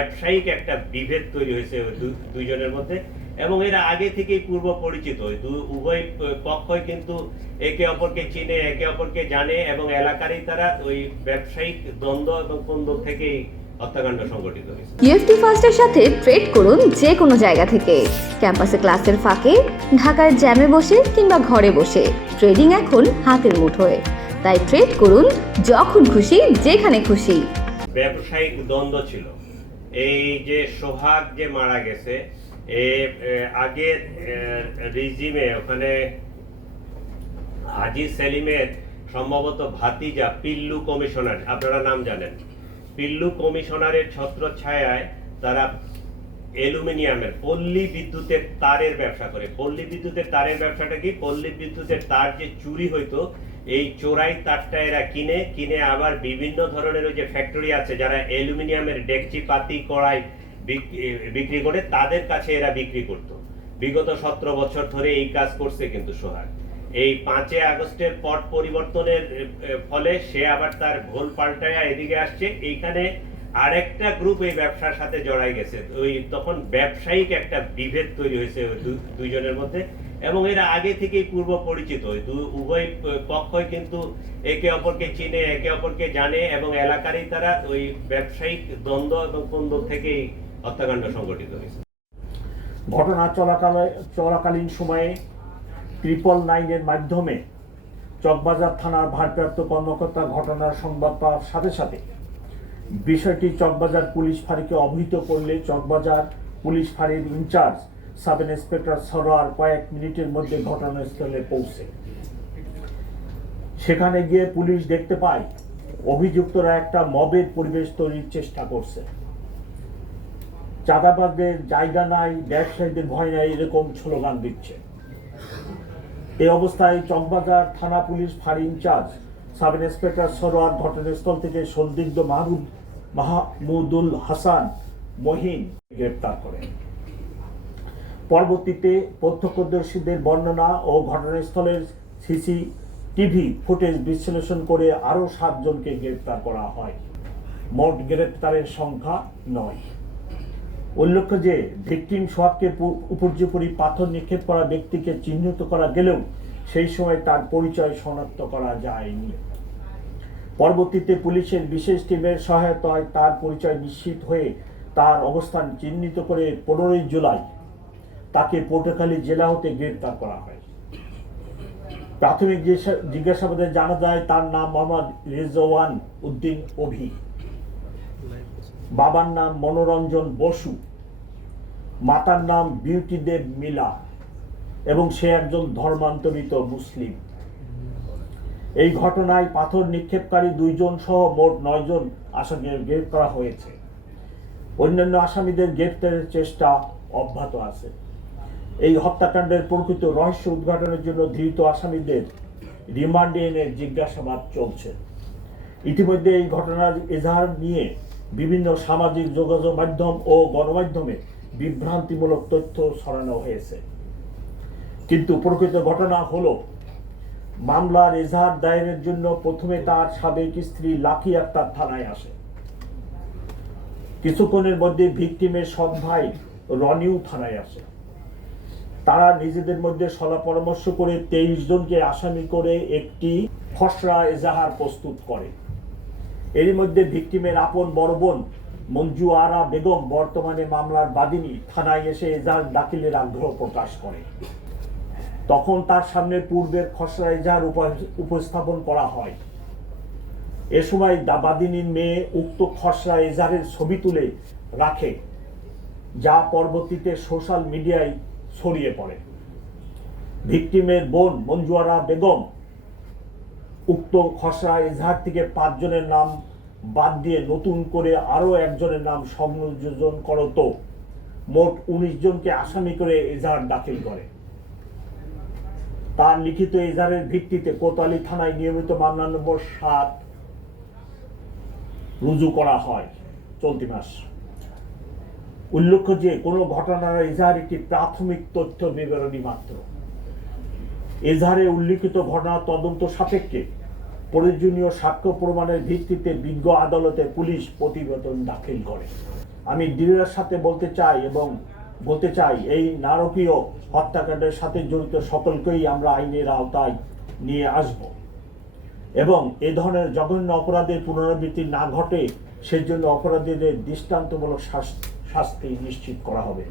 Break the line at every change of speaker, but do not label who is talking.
ব্যবসায়িক একটা বিভেদ তৈরি হয়েছে দুইজনের মধ্যে এবং এরা আগে থেকেই পূর্ব পরিচিত। উভয় পক্ষই কিন্তু একে অপরকে চিনে একে অপরকে জানে এবং এলাকারই তারা ওই ব্যবসায়িক দ্বন্দ্ব এবং কোন্দল থেকেই হত্যাকাণ্ড সংঘটিত হয়েছে।
ইউএফটি ফার্স্টের সাথে ট্রেড করুন যে কোনো জায়গা থেকে। ক্যাম্পাসে ক্লাসের ফাঁকে ঢাকার জ্যামে বসে কিংবা ঘরে বসে। ট্রেডিং এখন হাতের মুঠোয়। তাই ট্রেড করুন যখন খুশি যেখানে খুশি।
ব্যবসায়িক দ্বন্দ্ব ছিল। এই যে সোহাগ যে মারা গেছে আগের রিজিমে ওখানে হাজি সেলিমের সম্ভবত ভাতিজা পিল্লু কমিশনার, আপনারা নাম জানেন। পিল্লু কমিশনারের ছত্রছায়ায় তারা অ্যালুমিনিয়ামের পল্লী বিদ্যুতের তারের ব্যবসা করে। পল্লী বিদ্যুতের তারের ব্যবসাটা কি? পল্লী বিদ্যুতের তার যে চুরি হইতো এই চোরাই তারটা এরা কিনে কিনে আবার বিভিন্ন ধরনের ওই যে ফ্যাক্টরি আছে যারা অ্যালুমিনিয়ামের ডেকচি, পাতি, কড়াই বিক্রি করে তাদের কাছে এরা বিক্রি করত। বিগত সতেরো বছর ধরে এই কাজ করছে কিন্তু সোহাগ। এই পাঁচই আগস্টের পট পরিবর্তনের ফলে সে আবার তার ভোল পাল্টায় এদিকে আসছে। এইখানে আরেকটা গ্রুপ এই ব্যবসার সাথে জড়াই গেছে। ওই তখন ব্যবসায়িক একটা বিভেদ তৈরি হয়েছে দুইজনের মধ্যে। এবং এরা আগে থেকেই পূর্ব পরিচিত। উভয় পক্ষই কিন্তু একে অপরকে চিনে, একে অপরকে জানে এবং এলাকারই তারা ওই ব্যবসায়িক দ্বন্দ্ব এবং কোন্দল থেকেই হত্যাকাণ্ড সংঘটিত হয়েছে।
ঘটনা চলাকালে চলাকালীন সময়ে ট্রিপল নাইনের মাধ্যমে চকবাজার থানার ভারপ্রাপ্ত কর্মকর্তা ঘটনার সংবাদ পাওয়ার সাথে সাথে বিষয়টি চকবাজার পুলিশ ফাঁড়িকে অবহিত করলে চকবাজার পুলিশ ফাঁড়ির ইনচার্জ সাব ইন্সপেক্টর সরোয়ার কয়েক মিনিটের মধ্যে ঘটনাস্থলে পৌঁছে। সেখানে গিয়ে পুলিশ দেখতে পায়, অভিযুক্তরা একটা মবের পরিবেশ তৈরির চেষ্টা করছে। চাঁদাবাজদের জায়গা নাই, ব্যবসায়ীদের ভয় নাই, এরকম স্লোগান দিচ্ছে। এই অবস্থায় চকবাজার থানা পুলিশ ফাঁড়ি ইনচার্জ সাব ইন্সপেক্টর সরোয়ার ঘটনাস্থল থেকে সন্দিগ্ধ মাহমুদ মাহমুদুল হাসান মহিন গ্রেপ্তার করেন পরবর্তীতে প্রত্যক্ষদর্শীদের বর্ণনা ও ঘটনাস্থলের সিসি টিভি ফুটেজ বিশ্লেষণ করে আরও সাতজনকে গ্রেপ্তার করা হয়। মোট গ্রেপ্তারের সংখ্যা নয়। উল্লেখ্য যে, ভিকটিম সোহাগকে পু- উপর্যুপরি পাথর নিক্ষেপ করা ব্যক্তিকে চিহ্নিত করা গেলেও সেই সময় তার পরিচয় শনাক্ত করা যায়নি। পরবর্তীতে পুলিশের বিশেষ টিমের সহায়তায় তার পরিচয় নিশ্চিত হয়ে তার অবস্থান চিহ্নিত করে পনেরোই জুলাই তাকে পটুয়াখালী জেলা হতে গ্রেপ্তার করা হয়। প্রাথমিক জিজ্ঞাসাবাদে জানা যায়, তার নাম মোহাম্মদ রেজওয়ান উদ্দিন অভি। বাবার নাম মনোরঞ্জন বসু। মাতার নাম বিউটি দেব মিলা। এবং সে একজন ধর্মান্তরিত মুসলিম। এই ঘটনায় পাথর নিক্ষেপকারী দুইজন সহ মোট নয়জন আসামিকে গ্রেপ্তার করা হয়েছে। অন্যান্য আসামিদের গ্রেপ্তারের চেষ্টা অব্যাহত আছে। এই হত্যাকাণ্ডের প্রকৃত রহস্য উদ্ঘাটনের জন্য ধৃত আসামিদের রিমান্ডে এনে জিজ্ঞাসাবাদ চলছে। ইতিমধ্যে এই ঘটনার এজাহার নিয়ে বিভিন্ন সামাজিক যোগাযোগ মাধ্যম ও গণমাধ্যমে বিভ্রান্তিমূলক তথ্য ছড়ানো হয়েছে। কিন্তু প্রকৃত ঘটনা হলো, মামলার এজাহার দায়েরের জন্য প্রথমে তার সাবেক স্ত্রী লাকি আক্তার থানায় আসে। কিছুক্ষণের মধ্যে ভিকটিমের সৎ ভাই রনিউ থানায় আসে। তারা নিজেদের মধ্যে সলা পরামর্শ করে তেইশ জনকে আসামি করে একটি খসড়া এজাহার প্রস্তুত করে। এরই মধ্যে ভিকটিমের আপন বড় বোন মঞ্জু আরা বেগম বর্তমানে মামলার বাদিনী থানায় এসে এজাহার দাখিলের আগ্রহ প্রকাশ করে। তখন তার সামনে পূর্বের খসড়া এজাহার উপ- উপস্থাপন করা হয়। এ সময় দা- বাদিনীর মেয়ে উক্ত খসড়া এজাহারের ছবি তুলে রাখে, যা পরবর্তীতে সোশ্যাল মিডিয়ায় ছড়িয়ে পড়ে। ভিকটিমের বোন মঞ্জুয়ারা বেগম উক্ত খসড়া এজাহার থেকে পাঁচজনের নাম বাদ দিয়ে নতুন করে আরও একজনের নাম সংযোজন করত। মোট উনিশ জনকে আসামি করে এজাহার দাখিল করে। তার লিখিত এজাহারের ভিত্তিতে কোতোয়ালি থানায় নিয়মিত মামলা নম্বর সাত রুজু করা হয়। চলতি মাস উল্লেখ্য যে কোনো ঘটনার এজাহার একটি প্রাথমিক তথ্য বিবরণী মাত্র। এজাহারে উল্লিখিত ঘটনা তদন্ত সাপেক্ষে প্রয়োজনীয় সাক্ষ্য প্রমাণের ভিত্তিতে বিজ্ঞ আদালতে পুলিশ প্রতিবেদন দাখিল করে। আমি দৃঢ়ের সাথে বলতে চাই এবং বলতে চাই, এই নারকীয় হত্যাকাণ্ডের সাথে জড়িত সকলকেই আমরা আইনের আওতায় নিয়ে আসব এবং এ ধরনের জঘন্য অপরাধের পুনরাবৃত্তি না ঘটে সেজন্য অপরাধীদের দৃষ্টান্তমূলক শাস- শাস্তি নিশ্চিত করা হবে।